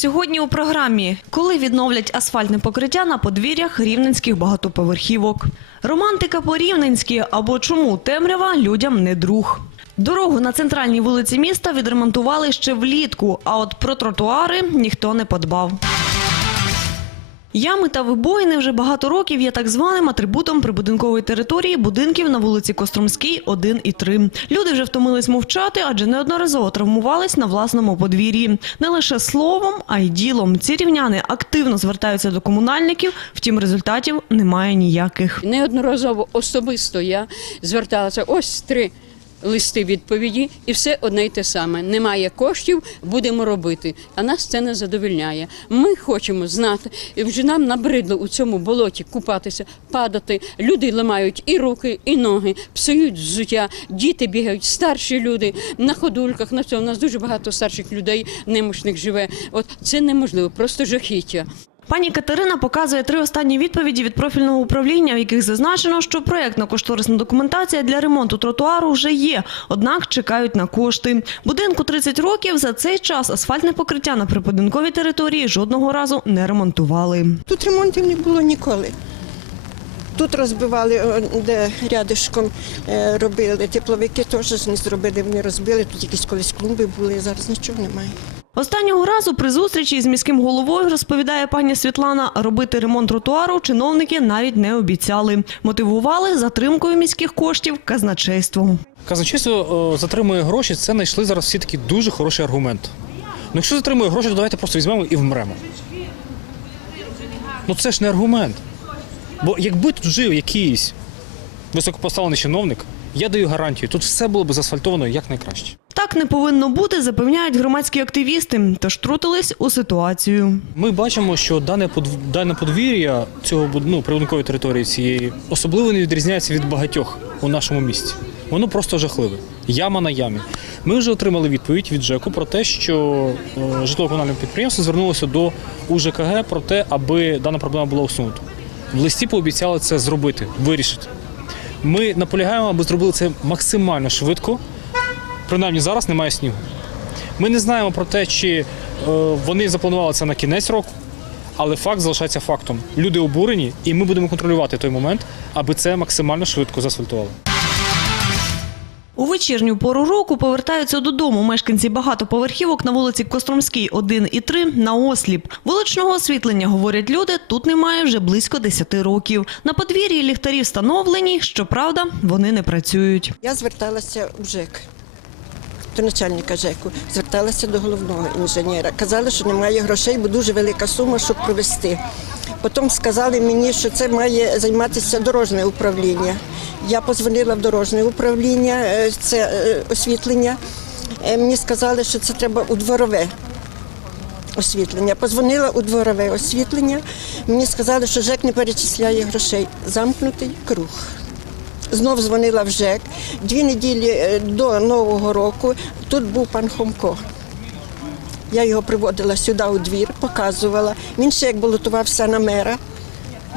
Сьогодні у програмі коли відновлять асфальтне покриття на подвір'ях рівненських багатоповерхівок. Романтика по-рівненськи або чому темрява людям не друг. Дорогу на центральній вулиці міста відремонтували ще влітку, а от про тротуари ніхто не подбав. Ями та вибоїни вже багато років є так званим атрибутом прибудинкової території будинків на вулиці Костромській 1 і 3. Люди вже втомились мовчати, адже неодноразово травмувались на власному подвір'ї. Не лише словом, а й ділом. Ці рівняни активно звертаються до комунальників, втім результатів немає ніяких. Неодноразово особисто я зверталася ось три листи відповіді, і все одне й те саме. Немає коштів, будемо робити. А нас це не задовільняє. Ми хочемо знати, і вже нам набридло у цьому болоті купатися, падати. Люди ламають і руки, і ноги, псують взуття, діти бігають, старші люди на ходульках. На цьому у нас дуже багато старших людей, немощних живе. От це неможливо, просто жахіття. Пані Катерина показує три останні відповіді від профільного управління, в яких зазначено, що проєктно-кошторисна документація для ремонту тротуару вже є, однак чекають на кошти. Будинку 30 років за цей час асфальтне покриття на припадинковій території жодного разу не ремонтували. Тут ремонтів не було ніколи. Тут розбивали, де рядишком е, робили. Тепловики теж не зробили, вони розбили. Тут якісь колись клумби були, зараз нічого немає. Останнього разу при зустрічі з міським головою, розповідає пані Світлана, робити ремонт тротуару чиновники навіть не обіцяли. Мотивували затримкою міських коштів казначейством. Казначейство е, затримує гроші, це знайшли зараз всі такі дуже хороший аргумент. Ну, якщо затримує гроші, то давайте просто візьмемо і вмремо. Ну це ж не аргумент. Бо якби тут жив якийсь високопоставлений чиновник, я даю гарантію, тут все було б заасфальтовано якнайкраще. Так не повинно бути, запевняють громадські активісти, тож трутились у ситуацію. Ми бачимо, що дане дане подвір'я цього ну, природникової території цієї особливо не відрізняється від багатьох у нашому місті. Воно просто жахливе. Яма на ямі. Ми вже отримали відповідь від ЖЕКу про те, що е, житлово-комунальне підприємство звернулося до УЖКГ про те, аби дана проблема була усунута. В листі пообіцяли це зробити, вирішити. Ми наполягаємо, аби зробили це максимально швидко. Принаймні зараз немає снігу. Ми не знаємо про те, чи е, вони запланували це на кінець року, але факт залишається фактом. Люди обурені, і ми будемо контролювати той момент, аби це максимально швидко заасфальтували. У вечірню пору року повертаються додому мешканці багатоповерхівок на вулиці Костромській 1 і 3 на осліп. Вуличного освітлення, говорять люди, тут немає вже близько 10 років. На подвір'ї ліхтарі встановлені, щоправда, вони не працюють. Я зверталася в ЖЕК. До начальника ЖЕКу, зверталася до головного інженера. Казали, що немає грошей, бо дуже велика сума, щоб провести. Потім сказали мені, що це має займатися дорожнє управління. Я позвонила в дорожнє управління, е, це е, освітлення. Е, Мені сказали, що це треба у дворове освітлення. Позвонила у дворове освітлення. Мені сказали, що ЖЕК не перечисляє грошей. Замкнутий круг. Знов дзвонила в ЖЕК. Дві неділі е, до Нового року тут був пан Хомко. Я його приводила сюди у двір, показувала. Він ще як балотувався на мера.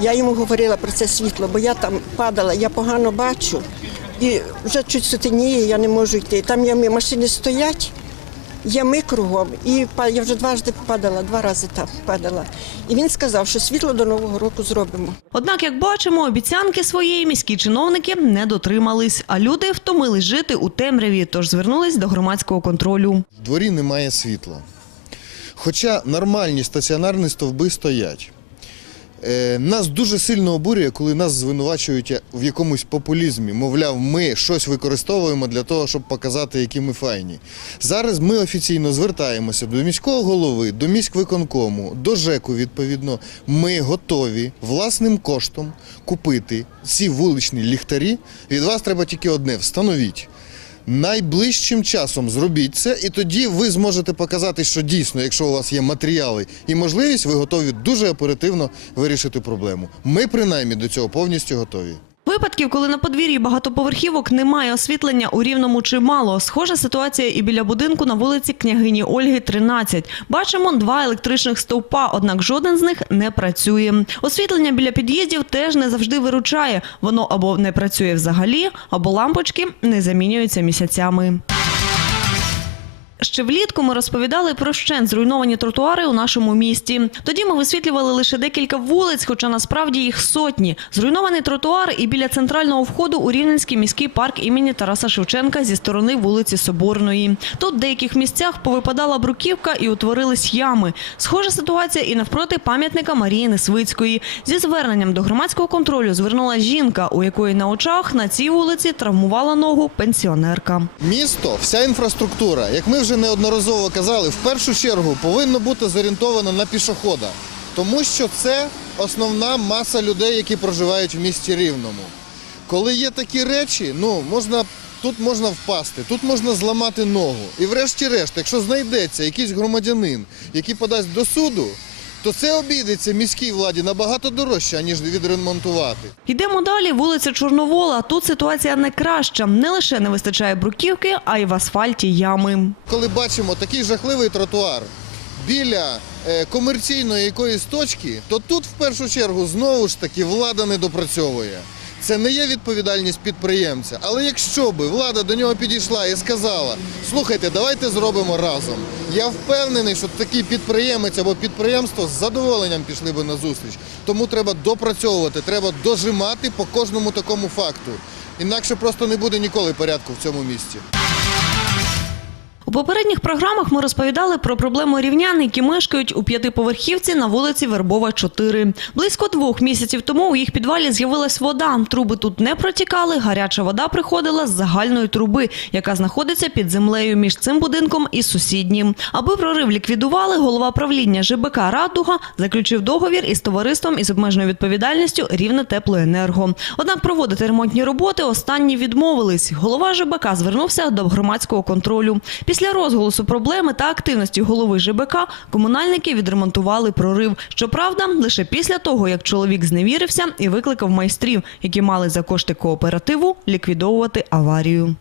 Я йому говорила про це світло, бо я там падала, я погано бачу. І вже чуть сутеніє, я не можу йти. Там я, машини стоять, ями кругом. І па- я вже дважди падала, два рази там падала. І він сказав, що світло до Нового року зробимо. Однак, як бачимо, обіцянки своєї міські чиновники не дотримались, а люди втомились жити у темряві, тож звернулись до громадського контролю. В дворі немає світла. Хоча нормальні стаціонарні стовби стоять. Е, нас дуже сильно обурює, коли нас звинувачують в якомусь популізмі. Мовляв, ми щось використовуємо для того, щоб показати, які ми файні. Зараз ми офіційно звертаємося до міського голови, до міськвиконкому, до ЖЕКу, відповідно. Ми готові власним коштом купити ці вуличні ліхтарі. Від вас треба тільки одне встановіть. Найближчим часом зробіть це, і тоді ви зможете показати, що дійсно, якщо у вас є матеріали і можливість, ви готові дуже оперативно вирішити проблему. Ми принаймні до цього повністю готові. Випадків, коли на подвір'ї багатоповерхівок немає освітлення у рівному чимало. Схожа ситуація і біля будинку на вулиці княгині Ольги, 13. Бачимо два електричних стовпа, однак жоден з них не працює. Освітлення біля під'їздів теж не завжди виручає. Воно або не працює взагалі, або лампочки не замінюються місяцями. Ще влітку ми розповідали про щен зруйновані тротуари у нашому місті. Тоді ми висвітлювали лише декілька вулиць, хоча насправді їх сотні. Зруйнований тротуар і біля центрального входу у Рівненський міський парк імені Тараса Шевченка зі сторони вулиці Соборної. Тут в деяких місцях повипадала бруківка і утворились ями. Схожа ситуація і навпроти пам'ятника Марії Несвицької. Зі зверненням до громадського контролю звернула жінка, у якої на очах на цій вулиці травмувала ногу пенсіонерка. Місто, вся інфраструктура, як ми вже неодноразово казали, в першу чергу повинно бути зорієнтовано на пішохода, тому що це основна маса людей, які проживають в місті Рівному. Коли є такі речі, ну можна. Тут можна впасти, тут можна зламати ногу. І врешті-решт, якщо знайдеться якийсь громадянин, який подасть до суду, то це обійдеться міській владі набагато дорожче, аніж відремонтувати. Йдемо далі. Вулиця Чорновола. Тут ситуація не краща. Не лише не вистачає бруківки, а й в асфальті ями. коли бачимо такий жахливий тротуар біля е, комерційної якоїсь точки, то тут в першу чергу знову ж таки влада не допрацьовує. Це не є відповідальність підприємця. Але якщо би влада до нього підійшла і сказала: слухайте, давайте зробимо разом. Я впевнений, що такий підприємець або підприємство з задоволенням пішли би на зустріч. Тому треба допрацьовувати, треба дожимати по кожному такому факту. Інакше просто не буде ніколи порядку в цьому місті. Попередніх програмах ми розповідали про проблему рівнян, які мешкають у п'ятиповерхівці на вулиці Вербова, 4. Близько двох місяців тому у їх підвалі з'явилась вода. Труби тут не протікали. Гаряча вода приходила з загальної труби, яка знаходиться під землею між цим будинком і сусіднім. Аби прорив ліквідували, голова правління ЖБК Радуга заключив договір із товариством із обмеженою відповідальністю Рівне теплоенерго. Однак проводити ремонтні роботи останні відмовились. Голова ЖБК звернувся до громадського контролю. Після розголосу проблеми та активності голови ЖБК комунальники відремонтували прорив. Щоправда, лише після того, як чоловік зневірився і викликав майстрів, які мали за кошти кооперативу ліквідовувати аварію.